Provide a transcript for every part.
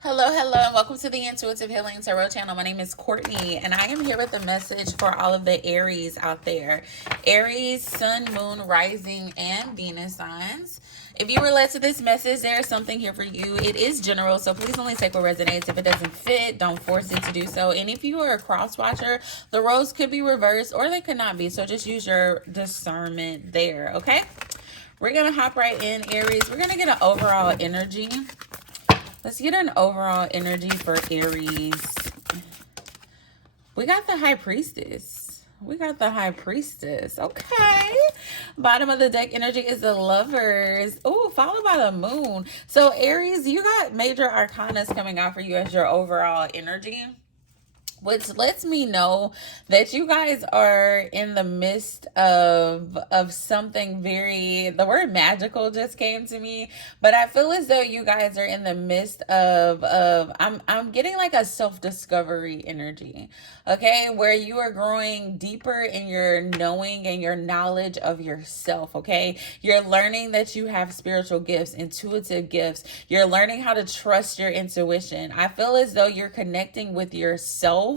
Hello, hello, and welcome to the Intuitive Healing Tarot channel. My name is Courtney, and I am here with a message for all of the Aries out there. Aries, Sun, Moon, Rising, and Venus signs. If you were led to this message, there is something here for you. It is general, so please only take what resonates. If it doesn't fit, don't force it to do so. And if you are a cross watcher, the roles could be reversed or they could not be, so just use your discernment there, okay? We're going to hop right in, Aries. We're going to get an overall energy. Let's get an overall energy for Aries. We got the High Priestess. Okay. Bottom of the deck energy is the Lovers. Oh, followed by the Moon. So Aries, you got major arcanas coming out for you as your overall energy, which lets me know that you guys are in the midst of something very, the word magical just came to me, but I feel as though you guys are in the midst of I'm getting like a self-discovery energy, okay, where you are growing deeper in your knowing and your knowledge of yourself, okay? You're learning that you have spiritual gifts, intuitive gifts. You're learning how to trust your intuition. I feel as though you're connecting with yourself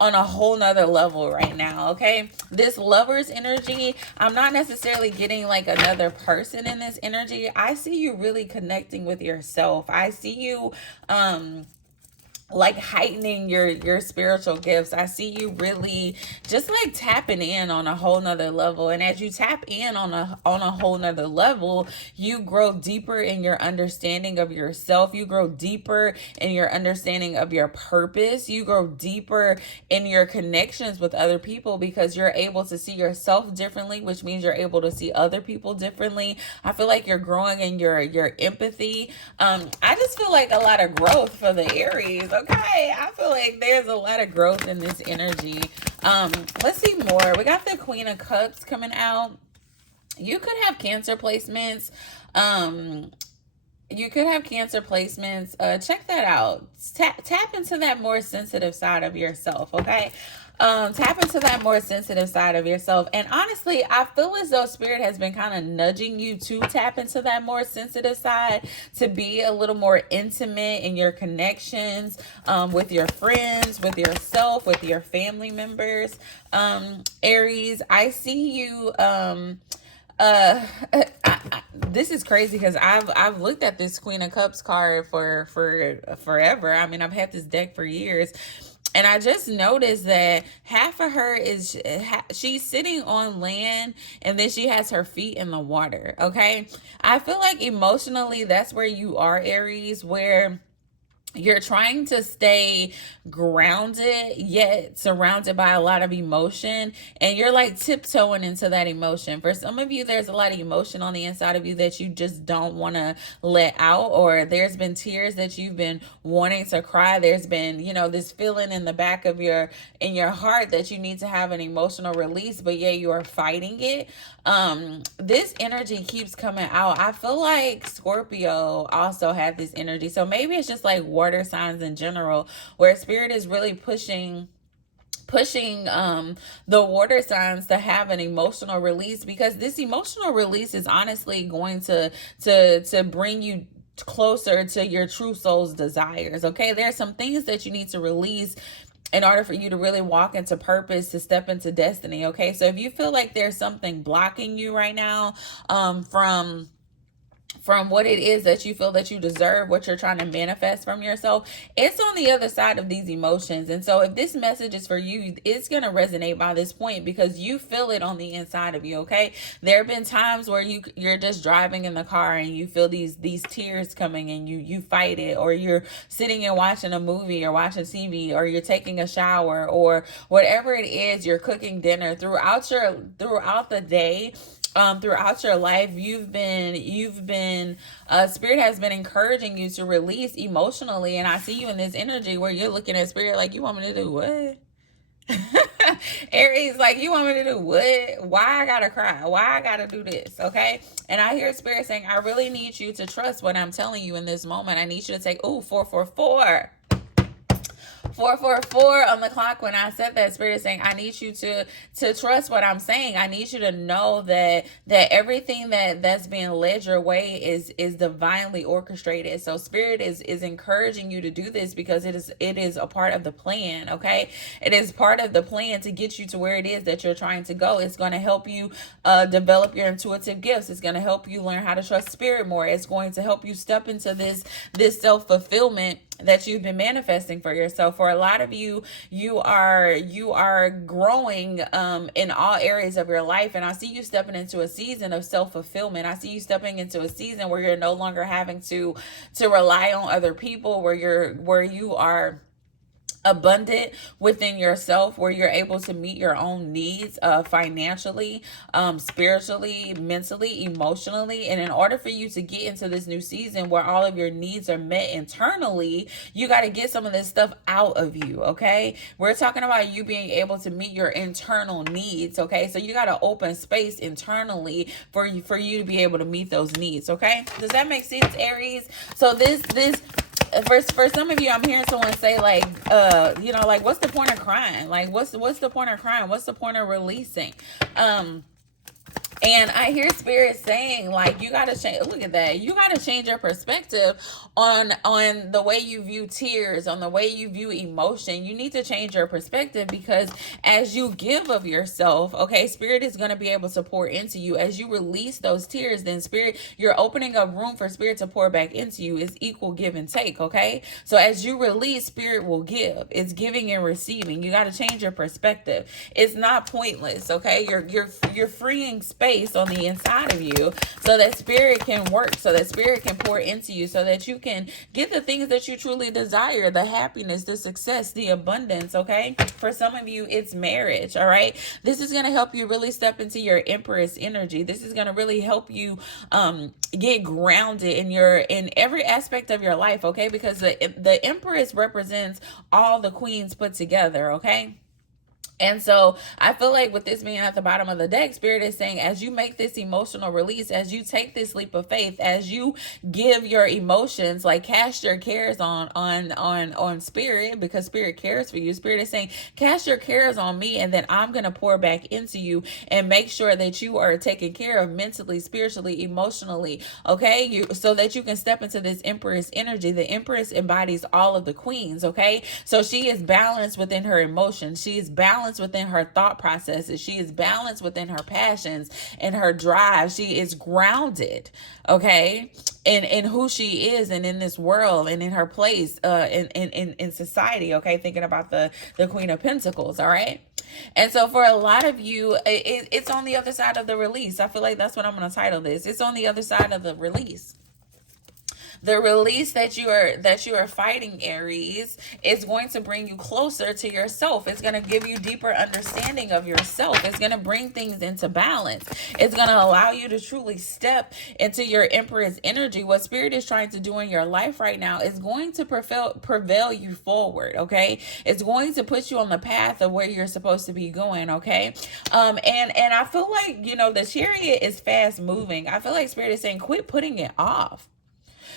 on a whole nother level right now, okay? This Lovers energy, I'm not necessarily getting like another person in this energy. I see you really connecting with yourself. I see you like heightening your spiritual gifts. I see you really just like tapping in on a whole nother level. And as you tap in on a whole nother level, you grow deeper in your understanding of yourself. You grow deeper in your understanding of your purpose. You grow deeper in your connections with other people because you're able to see yourself differently, which means you're able to see other people differently. I feel like you're growing in your empathy. I just feel like a lot of growth for the Aries. Okay, I feel like there's a lot of growth in this energy. Let's see more. We got the Queen of Cups coming out. You could have Cancer placements. You could have Cancer placements. Check that out. Tap into that more sensitive side of yourself, okay? Tap into that more sensitive side of yourself. And honestly, I feel as though Spirit has been kind of nudging you to tap into that more sensitive side, to be a little more intimate in your connections, with your friends, with yourself, with your family members. Aries, I see you, this is crazy because I've looked at this Queen of Cups card for forever. I mean, I've had this deck for years. And I just noticed that half of her is, she's sitting on land and then she has her feet in the water, okay? I feel like emotionally that's where you are, Aries, where you're trying to stay grounded yet surrounded by a lot of emotion, and you're like tiptoeing into that emotion. For some of you, there's a lot of emotion on the inside of you that you just don't want to let out, or there's been tears that you've been wanting to cry. There's been, you know, this feeling in the back of your heart that you need to have an emotional release, but yeah, you are fighting it. This energy keeps coming out. I feel like Scorpio also had this energy, so maybe it's just like water signs in general, where Spirit is really pushing the water signs to have an emotional release, because this emotional release is honestly going to bring you closer to your true soul's desires, okay? There's some things that you need to release in order for you to really walk into purpose, to step into destiny, okay? So if you feel like there's something blocking you right now, from what it is that you feel that you deserve, what you're trying to manifest from yourself, it's on the other side of these emotions. And so if this message is for you, it's going to resonate by this point because you feel it on the inside of you, okay? There have been times where you're just driving in the car and you feel these tears coming and you fight it, or you're sitting and watching a movie or watching TV, or you're taking a shower, or whatever it is, you're cooking dinner throughout the day. Throughout your life, you've been Spirit has been encouraging you to release emotionally, and I see you in this energy where you're looking at Spirit like, you want me to do what? Aries, like, you want me to do what? Why I gotta cry? Why I gotta do this? Okay? And I hear Spirit saying, I really need you to trust what I'm telling you in this moment. I need you to take, 444. 444 on the clock. When I said that, Spirit is saying, I need you to trust what I'm saying. I need you to know that everything that's being led your way is divinely orchestrated. So Spirit is encouraging you to do this because it is a part of the plan. Okay, it is part of the plan to get you to where it is that you're trying to go. It's going to help you develop your intuitive gifts. It's going to help you learn how to trust Spirit more. It's going to help you step into this self-fulfillment that you've been manifesting for yourself. For a lot of you, you are growing in all areas of your life, and I see you stepping into a season of self-fulfillment. I see you stepping into a season where you're no longer having to rely on other people, where you are abundant within yourself, where you're able to meet your own needs financially, spiritually, mentally, emotionally. And in order for you to get into this new season where all of your needs are met internally, you got to get some of this stuff out of you. Okay, we're talking about you being able to meet your internal needs. Okay, so you got to open space internally for you to be able to meet those needs. Okay, does that make sense, Aries? So this for some of you, I'm hearing someone say like, like, what's the point of crying? Like, what's the point of crying? What's the point of releasing? And I hear Spirit saying, like, you got to change. Look at that. You got to change your perspective on the way you view tears, on the way you view emotion. You need to change your perspective, because as you give of yourself, okay, Spirit is going to be able to pour into you. As you release those tears, then Spirit, you're opening up room for Spirit to pour back into you. It's equal give and take, okay? So as you release, Spirit will give. It's giving and receiving. You got to change your perspective. It's not pointless, okay? You're freeing space on the inside of you so that Spirit can work, so that Spirit can pour into you, so that you can get the things that you truly desire, the happiness, the success, the abundance. Okay, for some of you, it's marriage. All right, this is going to help you really step into your Empress energy. This is going to really help you get grounded in every aspect of your life. Okay, because the Empress represents all the queens put together. Okay. And so I feel like with this being at the bottom of the deck, Spirit is saying, as you make this emotional release, as you take this leap of faith, as you give your emotions, like cast your cares on Spirit, because Spirit cares for you. Spirit is saying, cast your cares on me, and then I'm going to pour back into you and make sure that you are taken care of mentally, spiritually, emotionally. Okay. So that you can step into this Empress energy. The Empress embodies all of the queens. Okay. So she is balanced within her emotions. She is balanced within her thought processes. She is balanced within her passions and her drive. She is grounded, okay, in who she is and in this world and in her place in society, okay, thinking about the Queen of Pentacles, all right? And so for a lot of you, it's on the other side of the release. I feel like that's what I'm going to title this. It's on the other side of the release. The release that you are fighting, Aries, is going to bring you closer to yourself. It's going to give you deeper understanding of yourself. It's going to bring things into balance. It's going to allow you to truly step into your Empress energy. What Spirit is trying to do in your life right now is going to prevail you forward, okay? It's going to put you on the path of where you're supposed to be going, okay? And I feel like, the Chariot is fast moving. I feel like Spirit is saying, quit putting it off.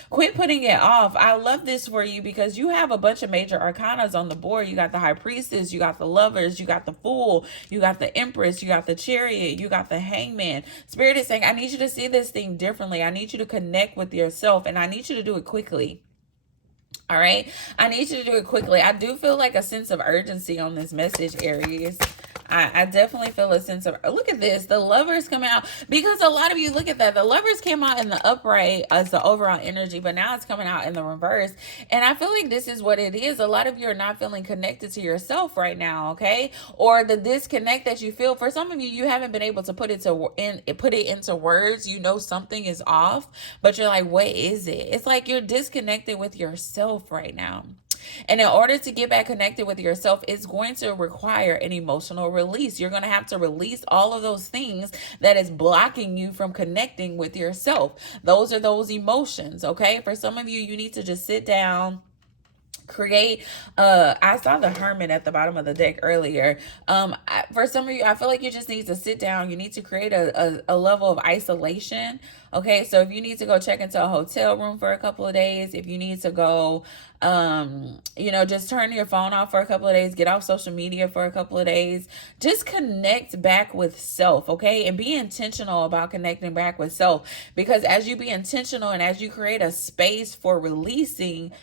Quit putting it off. I love this for you because you have a bunch of major arcanas on the board. You got the High Priestess, you got the Lovers, you got the Fool, you got the Empress, you got the Chariot, you got the Hangman. Spirit is saying, I need you to see this thing differently. I need you to connect with yourself, and I need you to do it quickly. All right? I need you to do it quickly. I do feel like a sense of urgency on this message, Aries. I definitely feel a sense of, look at this, the Lovers come out, because a lot of you, look at that, the Lovers came out in the upright as the overall energy, but now it's coming out in the reverse. And I feel like this is what it is. A lot of you are not feeling connected to yourself right now, okay? Or the disconnect that you feel. For some of you, you haven't been able to put it into words. You know something is off, but you're like, what is it? It's like you're disconnected with yourself right now. And in order to get back connected with yourself, it's going to require an emotional release. You're going to have to release all of those things that is blocking you from connecting with yourself. Those are those emotions, okay? For some of you, you need to just sit down, Create I saw the Hermit at the bottom of the deck earlier. For some of you, I feel like you just need to sit down. You need to create a level of isolation. Okay, so if you need to go check into a hotel room for a couple of days, if you need to go just turn your phone off for a couple of days, get off social media for a couple of days, just connect back with self. Okay, and be intentional about connecting back with self, because as you be intentional and as you create a space for releasing,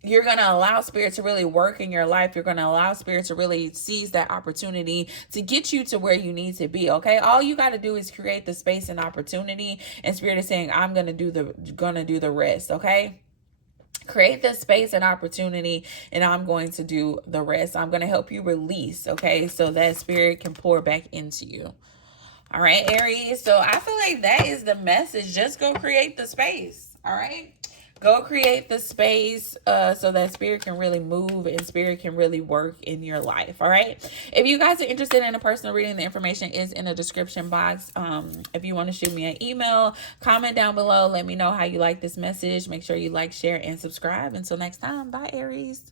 you're going to allow spirit to really work in your life. You're going to allow spirit to really seize that opportunity to get you to where you need to be. Okay. All you got to do is create the space and opportunity, and spirit is saying, I'm going to do the rest. Okay. Create the space and opportunity, and I'm going to do the rest. I'm going to help you release. Okay. So that spirit can pour back into you. All right, Aries. So I feel like that is the message. Just go create the space. All right. Go create the space so that spirit can really move and spirit can really work in your life. All right. If you guys are interested in a personal reading, the information is in the description box. If you want to shoot me an email, comment down below. Let me know how you like this message. Make sure you like, share, and subscribe. Until next time. Bye, Aries.